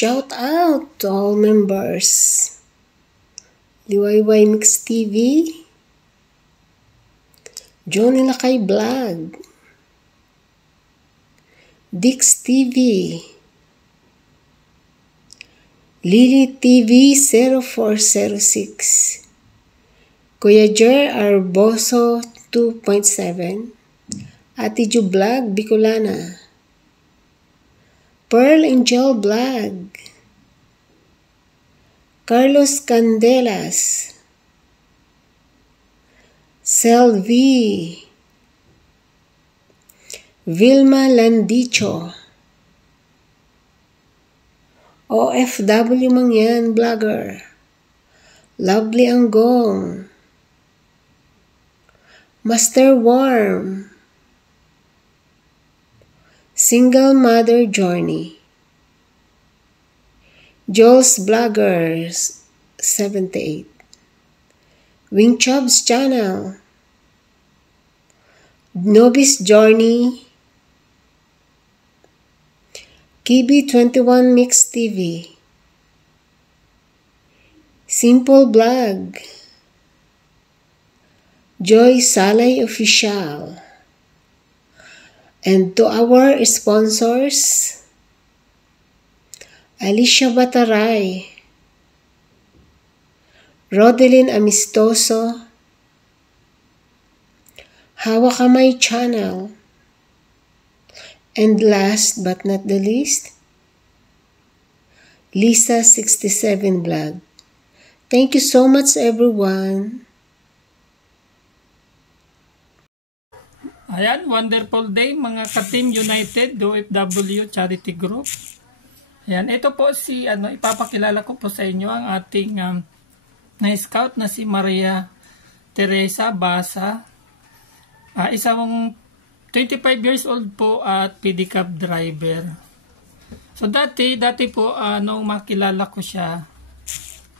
Shout out to all members. Liwayway Mix TV, Johnny Lakay Vlog, Dix TV, Lily TV 0406, Kuya Jer Arboso 2.7, Ate Ju Vlog Bicolana, Pearl Angel Vlog, Carlos Candelas, Selvi, Vilma Landicho, OFW Mangyan Vlogger, Lovely Anggong, Master Worm, Single Mother Journey, Joel's Vloggers 78, Wing Chub's Channel, Novice Journey, Kibi 21 Mix TV, Simple Vlog, Joy Salay Official, and to our sponsors, Alicia Bataray, Rodelyn Amistoso, Hawa Kamay Channel, and last but not the least, Lisa 67 Vlog. Thank you so much, everyone. Ayan, wonderful day mga ka-Team United OFW Charity Group. Ayan, ito po si, ipapakilala ko po sa inyo ang ating na-scout na si Maria Teresa Basa. Isang 25 years old po at pedicab driver. So dati po, nung makilala ko siya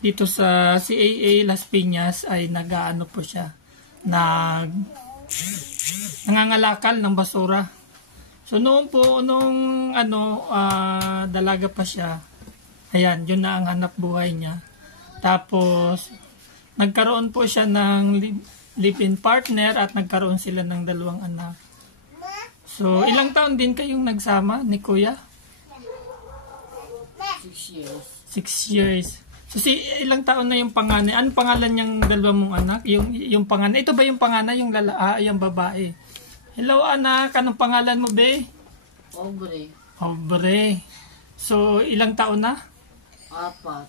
dito sa CAA Las Piñas ay nag-ano po siya, nangangalakal ng basura. So noon po, nung dalaga pa siya, ayan, yun na ang hanap buhay niya. Tapos, nagkaroon po siya ng live-in partner at nagkaroon sila ng 2 anak. So, ilang taon din kayong nagsama ni Kuya? 6 years. 6 years. So, ilang taon na yung panganay? Anong pangalan niyang 2 mong anak? Yung panganay. Ito ba yung panganay? Yung babae. Hello anak, anong pangalan mo be? Aubrey. Aubrey. So, ilang taon na? 4.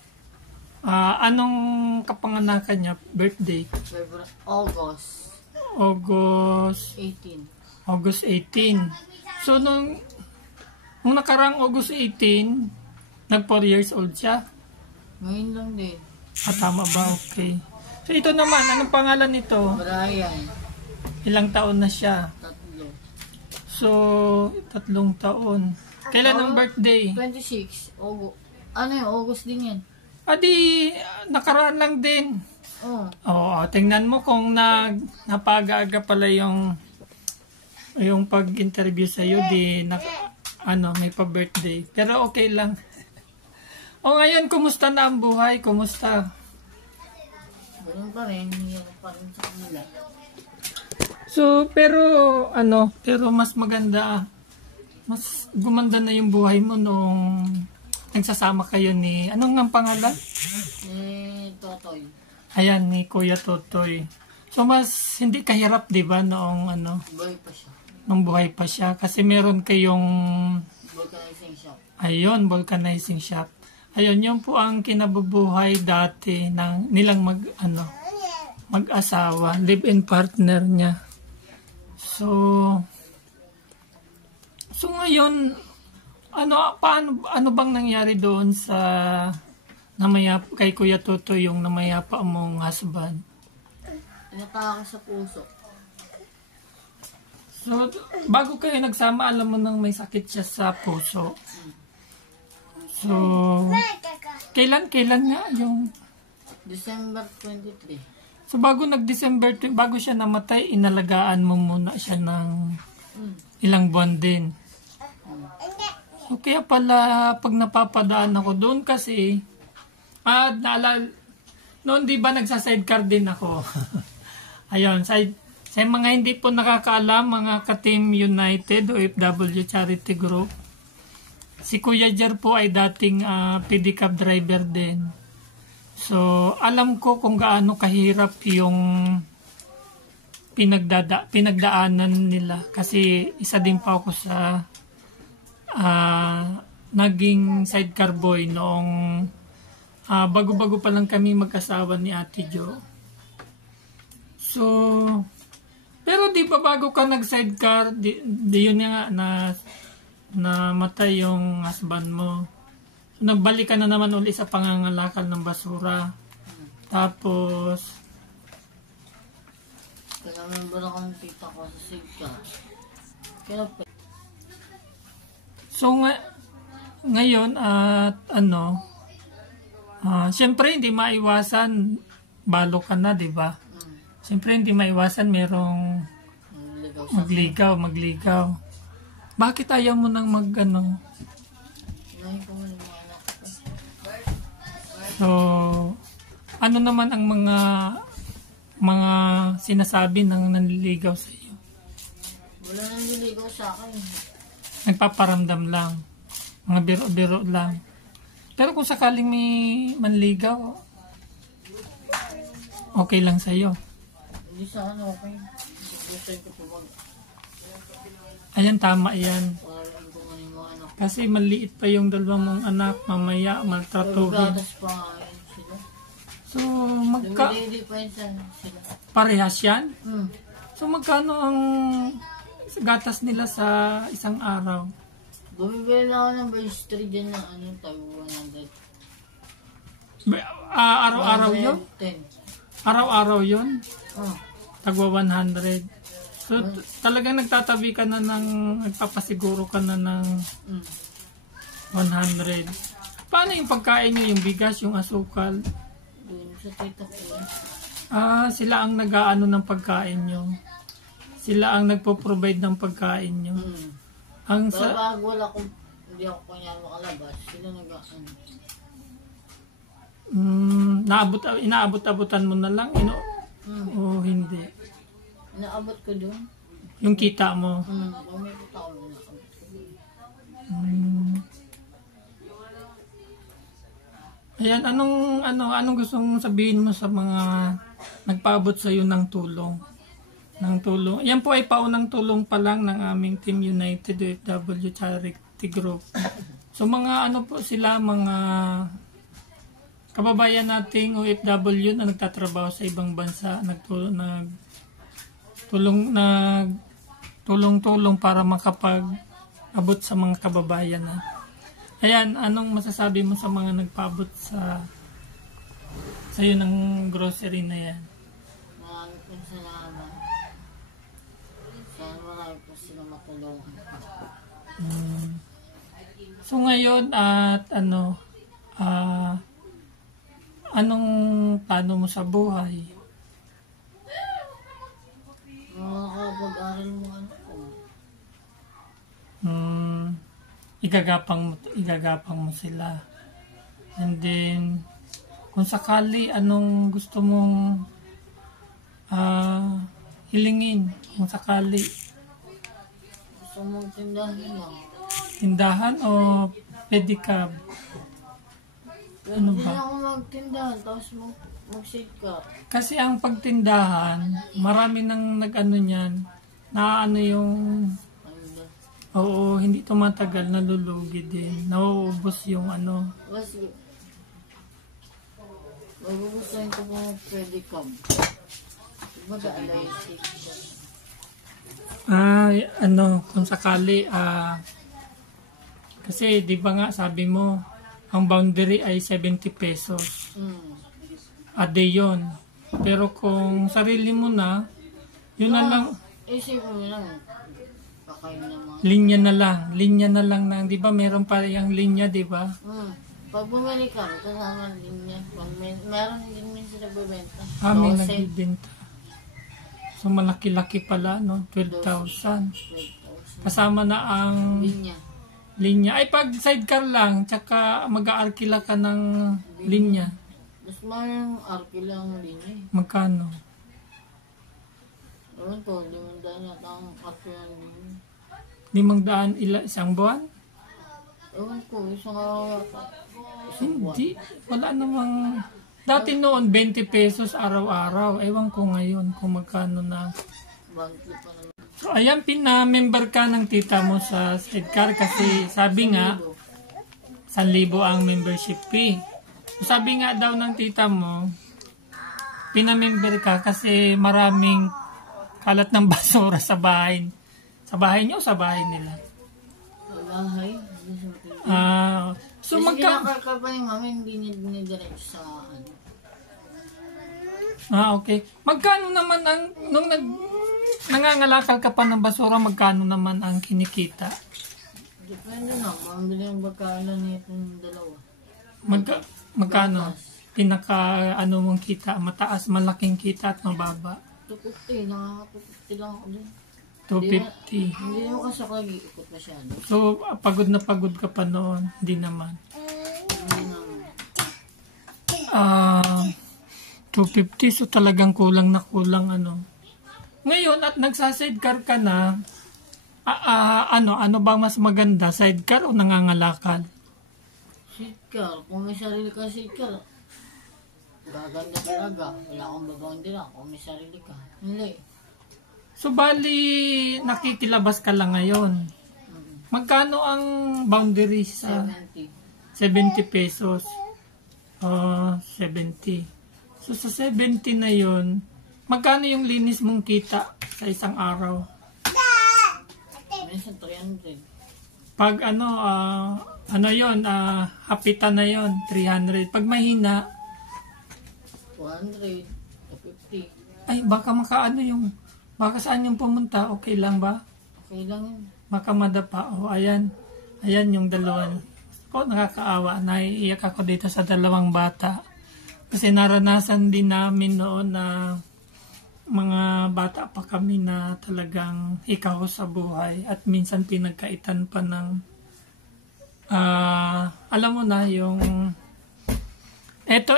Anong kapanganakan niya? Birthday? August. August 18. August 18. So, nung nakarang August 18, nag 4 years old siya. Ngayon lang din. Tama ba? Okay. So, ito naman, anong pangalan nito? Brian. Ilang taon na siya? 3. So, 3 taon. Kailan ang birthday? 26. August din yan. Nakaraan lang din. Oh. Oo, tingnan mo kung napag-aga pala yung pag-interview sa'yo, may pa-birthday. Pero okay lang. O ngayon, kumusta na ang buhay? Kumusta? Ganun pa rin. Hirap pa rin sa kanila. So, pero mas maganda, mas gumanda na yung buhay mo nung nagsasama kayo ni, anong ang pangalan? Totoy. Ayan, ni Kuya Totoy. So, mas hindi kahirap, di ba, noong Buhay pa siya. nung buhay pa siya. Kasi meron kayong, Vulcanizing shop. ayun, vulcanizing shop. Ayun, yun po ang kinabubuhay dati nilang mag-asawa, live-in partner niya. So ngayon, ano bang nangyari doon sa kay Kuya Toto, yung namayapa mong husband? Inatake sa puso. So, bago kayo nagsama, alam mo nang may sakit siya sa puso. So, kailan nga yung... December 23. So, bago siya namatay, inalagaan mo muna siya ng ilang buwan din. So, kaya pala pag napapadaan ako doon kasi, noon di ba nagsa-sidecar din ako? Ayun, sa mga hindi po nakakaalam, mga ka-Team United OFW Charity Group, si Kuya Jer po ay dating pedicab driver din. So, alam ko kung gaano kahirap yung pinagdaanan nila. Kasi isa din pa ako sa naging sidecar boy noong bago-bago pa lang kami mag-asawa ni Ate Jo. So, pero di ba bago ka nag-sidecar, di yun nga na matay yung husband mo. Nagbalik ka na naman uli sa pangangalakal ng basura. Tapos, Kaya member akong tita ko sa Sigka. Kaya so ngayon siyempre hindi maiwasan balo ka na, di ba? Siyempre hindi maiwasan merong magligaw. Bakit ayaw mo nang Inahin ko mo yung mga anak ko. So, ano naman ang mga sinasabi ng nanliligaw sa iyo? Wala nang niligaw sa akin. Nagpaparamdam lang. Mga biro-biro lang. Pero kung sakaling may manligaw, okay lang sa iyo. Hindi sa ano, okay. Gusto ko tumag. Ayan, tama yan. Parang ko mo yung mga anak. Kasi maliit pa yung dalawa mong anak, mamaya maltratuhin. Gatas pa nga yun sila. So, Dumididi pa yun sila. parehas yan? Hmm. So, magkano ang gatas nila sa isang araw? Bumibili na ako ng Base 3 dyan na tayo 100. Araw-araw yun? 10. Araw-araw yun? Oh. Tagwa 100. So, talagang nagtatabi ka na nagpapasiguro ka na ng 100. Paano yung pagkain nyo, yung bigas, yung asukal? Doon sa tita ko. Sila ang nag-aano ng pagkain nyo. Sila ang nagpo-provide ng pagkain nyo. Ang Pero pag wala ko, hindi ako kanya makalabas, sila nag-aano. Inaabot-abutan mo na lang? O hindi? Inaabot ko doon. Yung kita mo? Kung may kita ko, inaabot ko doon. Ayan, anong gusto mong sabihin mo sa mga nagpaabot sa iyo ng tulong? Yan po ay paunang tulong pa lang ng aming Team United OFW Charity Group. So mga po sila, mga kababayan nating OFW na nagtatrabaho sa ibang bansa, tulong para makapag-abot sa mga kababayan na. Ayan, anong masasabi mo sa mga nagpaabot sa iyo ng grocery na yan? Marami pong salamat. Sana marami po sila matulungan. So ngayon anong plano mo sa buhay? Makakapag-aral mo anak ko. Igagapang mo sila. And then, kung sakali, anong gusto mong hilingin? Kung sakali, Gusto mong tindahan lang. tindahan o pedicab? Ano Hindi ba? ako magtindahan, tapos mag-shade ka. Kasi ang pagtindahan, marami nang niyan, na yung, Ano ba? oo, hindi tumatagal, nalulugi din. Nauubos yung Kasi, magugustuhin ko po mag-pedicab. Mag-alaysi. Kung sakali, kasi di ba nga sabi mo, ang boundary ay 70 pesos. A day yun. Pero kung sarili mo na, yun na lang, Isipin mo lang, kakain na mga. linya na lang ng, di ba meron pa yung linya, di ba? Pag bumili ka, kasama din niya. Meron din min sila bebenta. May 12, nagbibenta. So malaki-laki pala, no? 12,000. 12,000. Kasama na ang Linya. Linya. Ay, pag sidecar lang, tsaka mag-aarkila ka ng linya. Mas mahal yung arki lang ang linya eh. Magkano? Ewan ko, 500 yata ang arki lang linya. 500 isang buwan? Ewan ko, isang araw yata. Isang buwan. Hindi. Wala namang... Dati noon, 20 pesos araw-araw. Ewan ko ngayon kung magkano na. Monthly pa naman. So, ayan, pina-member ka ng tita mo sa sidecar kasi sabi nga, 1,000 ang membership fee. So, sabi nga daw ng tita mo, pina-member ka kasi maraming kalat ng basura sa bahay. Sa bahay niyo o sa bahay nila? Sa bahay. Hindi sa hotel. So, Kasi kinakarkar pa yung mami, hindi niya dinidiretso sa ano. Okay. Magkano naman ang, nung nangangalakal ka pa ng basura, magkano naman ang kinikita? Depende na, pambili ang bakalan nitong dalawa. Magkano? Pinaka ano mong kita, mataas, malaking kita at mababa? 250, nakaka-250 lang ako din. 250. Hindi mo kasi ako nag-iikot masyado. So, pagod na pagod ka pa noon? Hindi naman. Hindi naman. 250, so talagang kulang na kulang ano. Ngayon, at nagsa-sidecar ka na, ano bang mas maganda? Sidecar o nangangalakal? Sidecar, kung may sarili ka sidecar, gaganda talaga. Wala akong babaundin lang kung may sarili ka. Hindi. So, bali, nakikilabas ka lang ngayon. Magkano ang boundary sa 70. 70 pesos? 70. So, sa 70 na yun, magkano yung linis mong kita sa isang araw? Minsan 300. Pag yun, hapitan na yun, 300. Pag mahina, 200. 250. ay, baka baka saan yung pumunta, okay lang ba? Okay lang yun. Baka madapa, ayan yung dalawa. Nakakaawa, naiiyak ako dito sa dalawang bata. Kasi naranasan din namin noon na mga bata pa kami na talagang ikaw sa buhay at minsan pinagkaitan pa ng alam mo na yung ito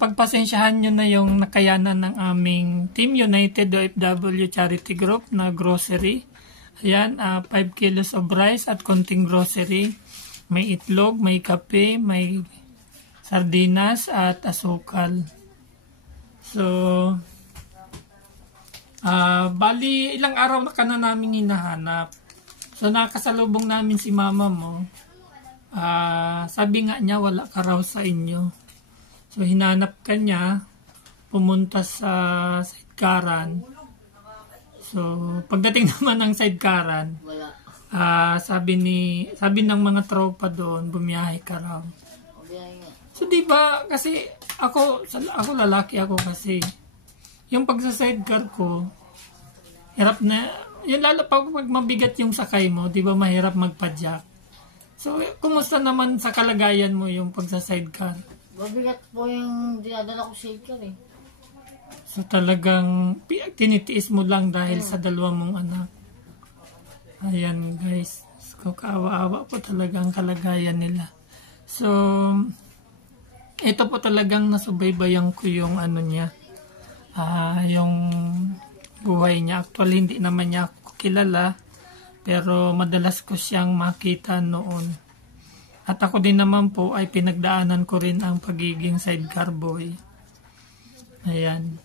pagpasensyahan nyo na yung nakayanan ng aming Team United OFW Charity Group na grocery. Ayan, 5 kilos of rice at konting grocery. May itlog, may kape, may sardinas at asukal. So, bali ilang araw na ka na namin hinahanap. So, nakasalubong namin si mama mo. Sabi nga niya wala ka raw sa inyo. So, hinanap ka niya, pumunta sa sidecaran. So, pagdating naman ng sidecaran, Wala. sabi ng mga tropa doon, bumiyahe ka raw. Okay nga. So, di ba, kasi ako lalaki ako kasi, yung pagsa-sidecar ko, hirap na, yun lalo pag mabigat yung sakay mo, di ba mahirap magpadyak. So, kumusta naman sa kalagayan mo yung pagsa-sidecar? Mabigat po yung dinadala ko sidecar eh. So, talagang tinitiis mo lang dahil sa dalawa mong anak. Ayan, guys. So, kaawa-awa po talaga ang kalagayan nila. So, ito po talagang nasubaybayan ko yung ano niya, yung buhay niya. Actually, hindi naman niya ako kilala, pero madalas ko siyang makita noon. At ako din naman po ay pinagdaanan ko rin ang pagiging sidecar boy. Ayan.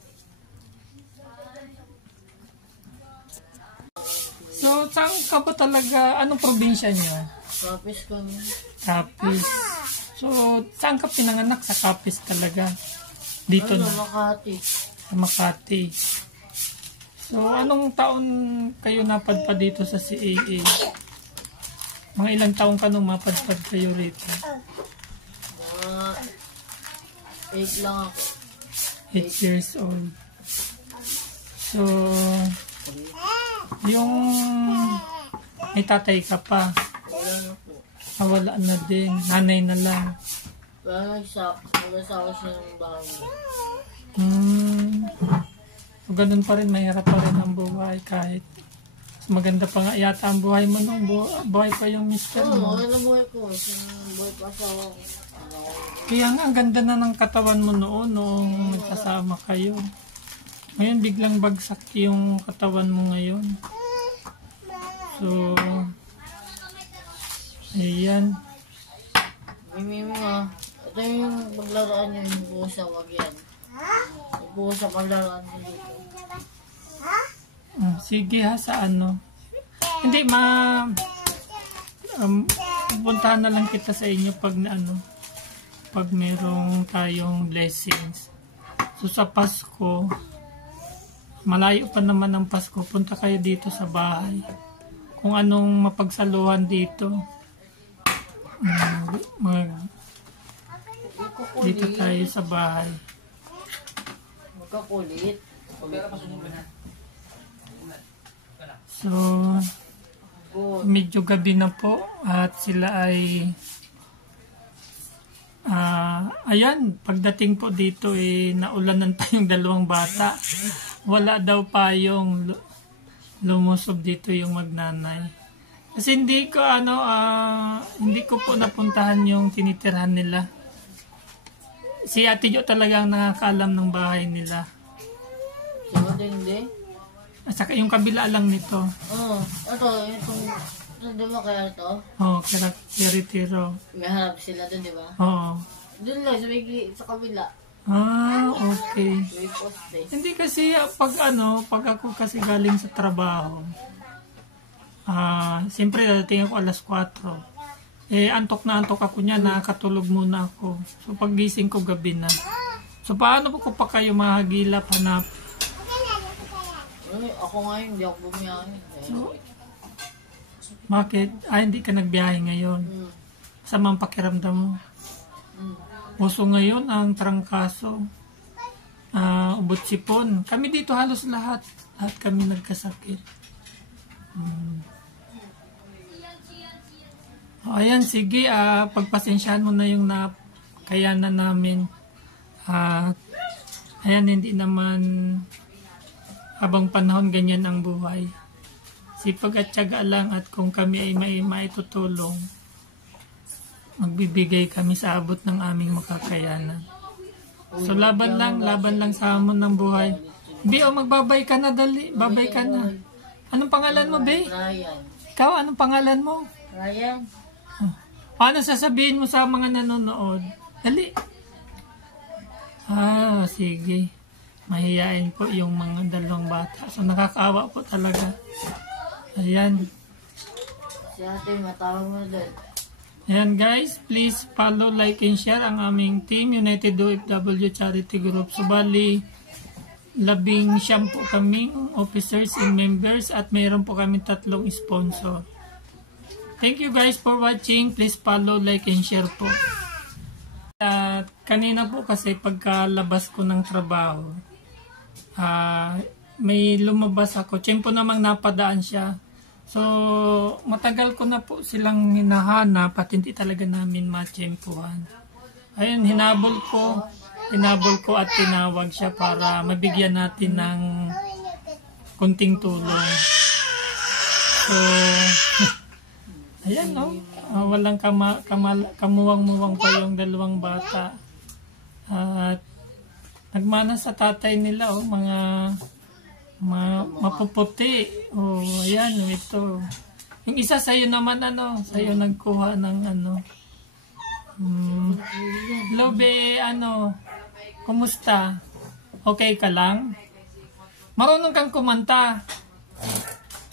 So, saan ka ba talaga, anong probinsya niyo? Kapis kami. Capiz. So, saan ka pinanganak? Sa Capiz talaga? Dito na, Makati. sa Makati. So, anong taon kayo napadpad dito sa CAA? Mga ilang taon ka nung mapadpad kayo rito? 8 lang ako. 8 years old. So, yung may tatay ka pa, Wala na po. wala na din. Nanay na lang. Nag-asawa siya ng bahay. So, ganun pa rin, mahirap pa rin ang buhay kahit maganda pa nga yata ang buhay mo nung buhay pa yung mister Oo, mo. ano buhay ko? Buhay ko asawa ko. Kaya nga, ang ganda na ng katawan mo noong nagsasama kayo. Ngayon, biglang bagsak yung katawan mo ngayon. So, ayan. Mimi mo nga. Ito yung paglaruan yung buo sa wag yan. Buo sa paglaruan mo dito. Sige ha, sa ano. Hindi, pupuntahan na lang kita sa inyo pag pag merong tayong blessings. So sa Pasko, malayo pa naman ang Pasko, punta kayo dito sa bahay. Kung anong mapagsaluhan dito, dito tayo sa bahay. Magkakulit. So, medyo gabi na po at sila ay ayan, pagdating po dito naulanan pa yung dalawang bata. Wala daw pa yung lumusob dito yung magnanay. Kasi hindi ko hindi ko po napuntahan yung tinitirhan nila. Si Ate Jo talagang nakakaalam ng bahay nila. Sino din hindi? At saka yung kabila lang nito. Oo. Itong di ba kaya ito? Oo, kaya retiro. May harap sila dun, di ba? Oo. Doon lang, sa kabila. Okay. May poste. Hindi kasi pag ako kasi galing sa trabaho, siyempre dadating ako alas 4. Antok na antok ako niya, nakakatulog muna ako. So paggising ko gabi na. So paano ko pa kayo mahagilap, hanap? Ako ngayon, hindi ako bumiyahe. So, bakit? Hindi ka nagbiyahe ngayon. Sama ang pakiramdam mo. Uso ngayon ang trangkaso. Ubot sipon. Kami dito halos lahat. Lahat kami nagkasakit. Ayan, sige. Pagpasensyahan mo na yung nakayanan namin. Ayan, hindi naman habang panahon ganyan ang buhay. Sipag at tiyaga lang at kung kami ay may maitutulong, magbibigay kami sa abot ng aming makakayanan. So laban lang sa hamon ng buhay. Bi, magbabay ka na, dali. Babay ka na. Anong pangalan mo, Bi? Ryan. Ikaw, anong pangalan mo? Ryan. Ano sasabihin mo sa mga nanonood? Dali. Sige. Mahihain po yung mga dalawang bata. So nakakaawa po talaga. Ayan. Si ate, matawag mo doon. Ayan guys, please follow, like, and share ang aming team United OFW Charity Group. So bali, 19 po kaming officers and members at mayroon po kami 3 sponsor. Thank you guys for watching. Please follow, like, and share po. At kanina po kasi pagkalabas ko ng trabaho, may lumabas ako. Tiyempo namang napadaan siya. So, matagal ko na po silang hinahanap at hindi talaga namin matiyempuhan. Ayun, hinabol ko at tinawag siya para mabigyan natin ng kunting tulong. So, ayan no, walang kamuwang-muwang pa yung dalawang bata. At nagmana sa tatay nila, mga mapuputi. Ayan, ito. Yung isa sa'yo naman, sa'yo nagkuha ng hello, be, kumusta? Okay ka lang? Marunong kang kumanta?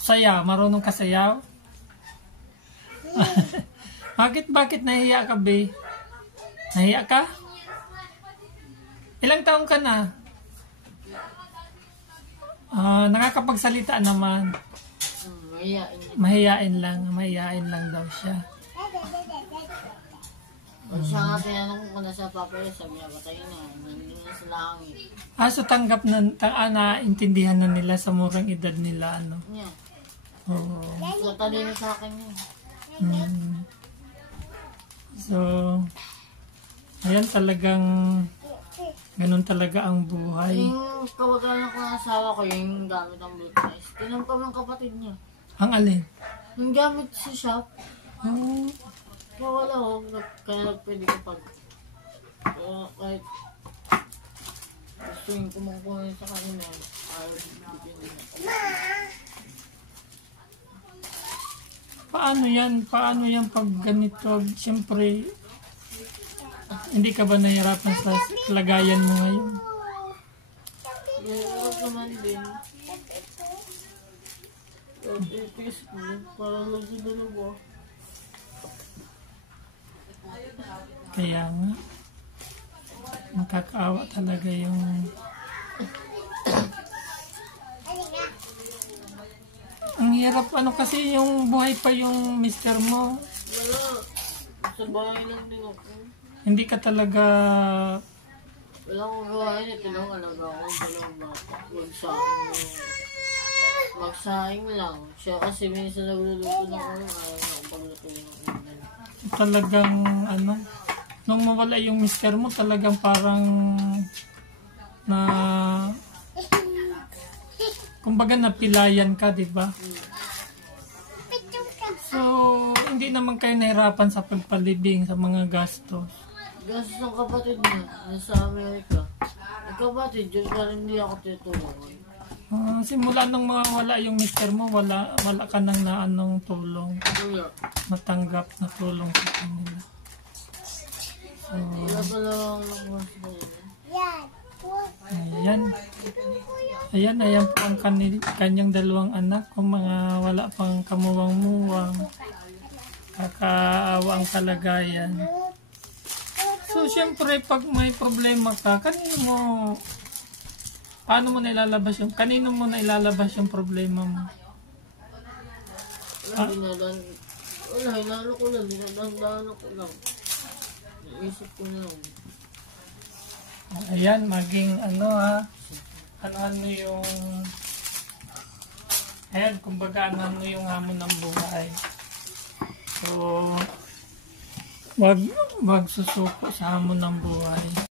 Sayaw, marunong ka sayaw? Bakit nahiya ka, be? Nahiya ka? Ilang taong ka na? Nakakapagsalita naman. Mahiyain lang daw siya. Pag siya nga tinanong ko na sa papel, sabi niya, patay na. Nandun na sa langit. So tanggap na, naintindihan na nila sa murang edad nila, Yeah. Oo. So, talino sa akin yun. So, ayan talagang, ganun talaga ang buhay. Yung kawagalan ko ng asawa ko, yung gamit ang blue eyes. Tinanong ko ng kapatid niya. Ang alin? Yung gamit sa shop, Oh, wala ako. Kaya pwede ko pag... Kaya kahit... Gusto yung kumukuha sa kanila. Ayaw bibigyan nila. paano yan? Paano yan pag ganito? Siyempre, hindi ka ba nahihirapan sa lagayan mo ngayon? Hirap naman din. Itiis ko. Para lang sa dalawa. Kaya nga, makakaawa talaga yung... Ang hirap, ano kasi yung buhay pa yung mister mo. Wala. Sa bahay lang din ako. Hindi ka talaga... Wala akong gawain. Ito lang alaga ako. Dalawang bata. Magsaing lang. Siya kasi minsan nagluluto na ako. Ayaw na akong pagluto ng ulan. Talagang ano, nung mawala yung mister mo, talagang parang na kumbaga napilayan ka, di ba? So, hindi naman kayo nahirapan sa pagpalibing, sa mga gastos. Gastos ng kapatid niya. Nasa Amerika. Ang kapatid, yun pa rin hindi ako tutulungan. Simula nung mawala yung mister mo, wala ka nang naanong tulong, Wala. matanggap na tulong sa kanila. So, Wala pala akong nakuha sa kanila. ayan po ang kanyang dalawang anak, kung mga wala pang kamuwang-muwang, kakaawa ang kalagayan. So, syempre, pag may problema ka, kanino mo nailalabas yung problema mo? Hinalo ko lang, dinadaan ko lang. Naisip ko lang. Ayan, maging anuhan mo yung, ayan, kumbaga anuhan mo yung hamon ng buhay. So, wag susuko sa hamon ng buhay.